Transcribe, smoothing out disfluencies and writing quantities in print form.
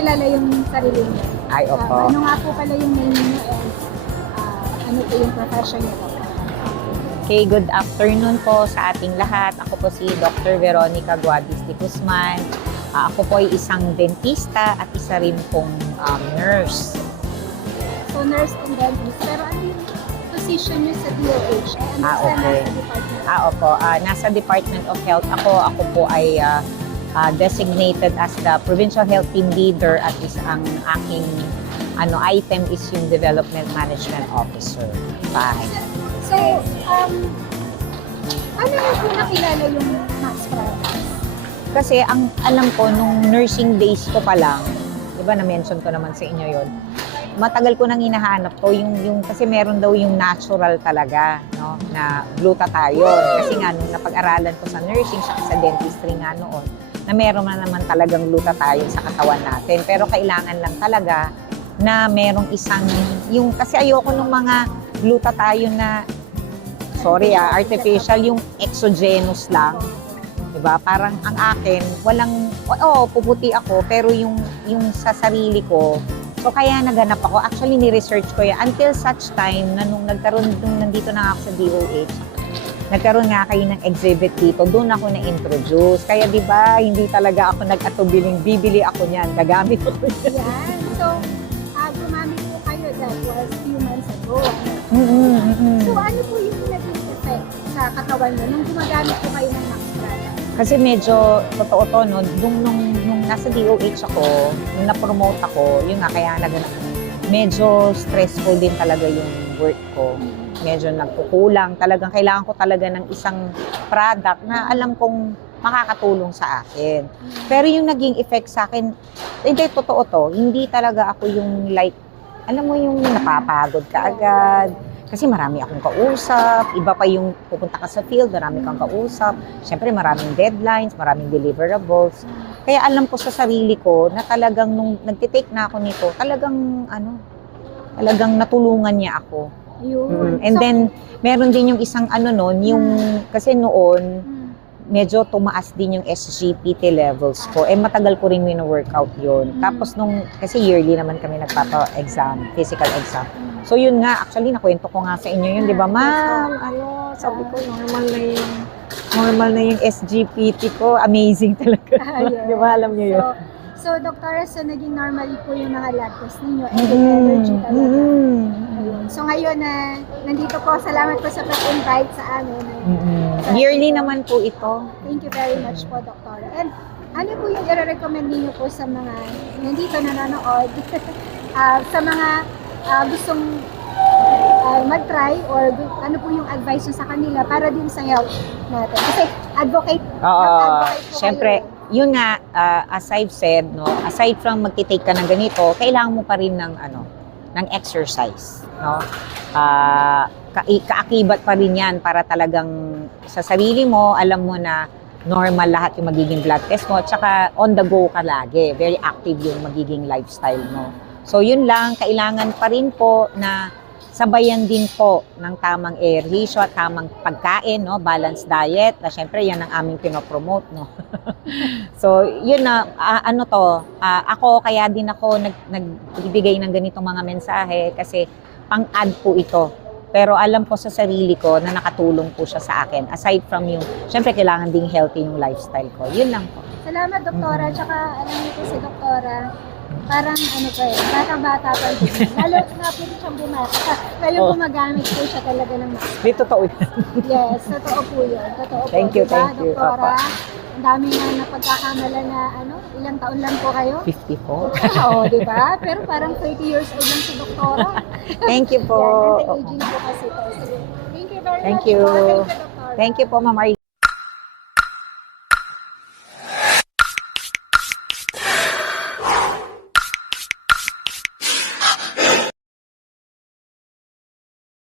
kilala yung sarili niyo. Ay, opo. Ano nga po pala yung name niyo and ano po yung profession niyo? Okay, good afternoon po sa ating lahat. Ako po si Dr. Veronica Guadis de Guzman. Ako po ay isang dentista at isa rin pong nurse. So, nurse and dentist. Pero ano yung position niyo sa DOH? Okay. Nasa department? Opo. Nasa Department of Health. Ako po ay designated as the Provincial Health Team Leader at ang aking item is yung Development Management Officer. Bye. So, ano yung pinakilala yung Max Products? Kasi ang alam ko, nung nursing days ko pa lang, di ba na-mention ko naman sa inyo yon, matagal ko nang hinahanap ko, yung kasi meron daw yung natural talaga, no, na glutathione. Kasi nga, nung napag-aralan ko sa nursing, sa dentistry nga noon, na meron na naman talagang glutathione sa katawan natin. Pero kailangan lang talaga na merong isang, kasi ayoko nung mga glutathione na, artificial, yung exogenous lang. Diba? Parang ang akin, walang, puputi ako, pero yung sa sarili ko, so kaya naganap ako. Actually, ni-research ko yan. Until such time na nung nandito na ako sa DOH, nagkaroon nga kayo ng exhibit dito, doon ako na-introduce. Kaya di ba hindi talaga ako nag-atubiling, bibili ako niyan, gagamit ko yan. Yan. So, gumamit po kayo, that was few months ago. So, ano po yung naging effect sa katawan nyo nung gumagamit po kayo ng Max Product? Kasi medyo, totoo to, no, nung nasa DOH ako, nung na-promote ako, yun nga, kaya medyo stressful din talaga yung work ko. Medyo nagkukulang. Talagang kailangan ko talaga ng isang product na alam kong makakatulong sa akin. Pero yung naging effect sa akin, hindi, totoo to, hindi talaga ako yung alam mo yung napapagod ka agad. Kasi marami akong kausap, iba pa yung pupunta ka sa field, marami kang kausap. Siyempre maraming deadlines, maraming deliverables. Kaya alam ko sa sarili ko na talagang nung nagtitake na ako nito, talagang natulungan niya ako. And then, meron din yung isang kasi noon, medyo tumaas din yung SGPT levels ko. Matagal ko rin wino-workout yun. Tapos kasi yearly naman kami nagpapa-exam, physical exam. So yun nga, actually nakwento ko nga sa inyo yun, di ba ma'am? Sabi ko, normal na yung SGPT ko. Amazing talaga. Di ba, alam niyo yun? So, Doktora, naging normally po yung mga lab test ninyo and yung energy talaga. So, ngayon nandito po, salamat po sa pag-invite sa amin. Yearly naman po ito. Thank you very much po, Doktora. And ano po yung i-recommend niyo po sa mga nandito nanonood, sa mga gustong mag-try or ano po yung advice nyo sa kanila para din sa health natin? Kasi advocate po Siyempre, kayo. Yun nga, as I've said, no, aside from magtitake ka ng ganito, kailangan mo pa rin ng exercise, no? Kaakibat pa rin yan para talagang sa sarili mo, alam mo na normal lahat yung magiging blood test mo, at saka on the go ka lagi, very active yung magiging lifestyle mo. So yun lang, kailangan pa rin po na sabayan din po ng tamang ehersisyo at tamang pagkain, no, balanced diet. Na syempre yan ang aming pinopromote, no. So, yun na ako kaya din ako nagbibigay ng ganitong mga mensahe kasi pang-add po ito. Pero alam ko sa sarili ko na nakatulong po siya sa akin. Aside from yung, syempre kailangan ding healthy yung lifestyle ko. Yun lang po. Salamat, Doktora. Tsaka alam niyo po si Doktora, parang bata-bata pa din. Lalo na po siyang bumata. Ngayon gumagamit po siya talaga ng Max. Di totoo yan. Yes, totoo po yun. Totoo po. Thank you, diba, thank you. Doktora? Ang dami na napagkakamala na ilang taon lang po kayo? 54. Oo, di ba? Pero parang 30 years old lang si Doktora. Thank you po. Yan, anti-aging po kasi. Thank you very Thank much. you. Thank you, Doktora. Thank you po, Ma'am Arlene.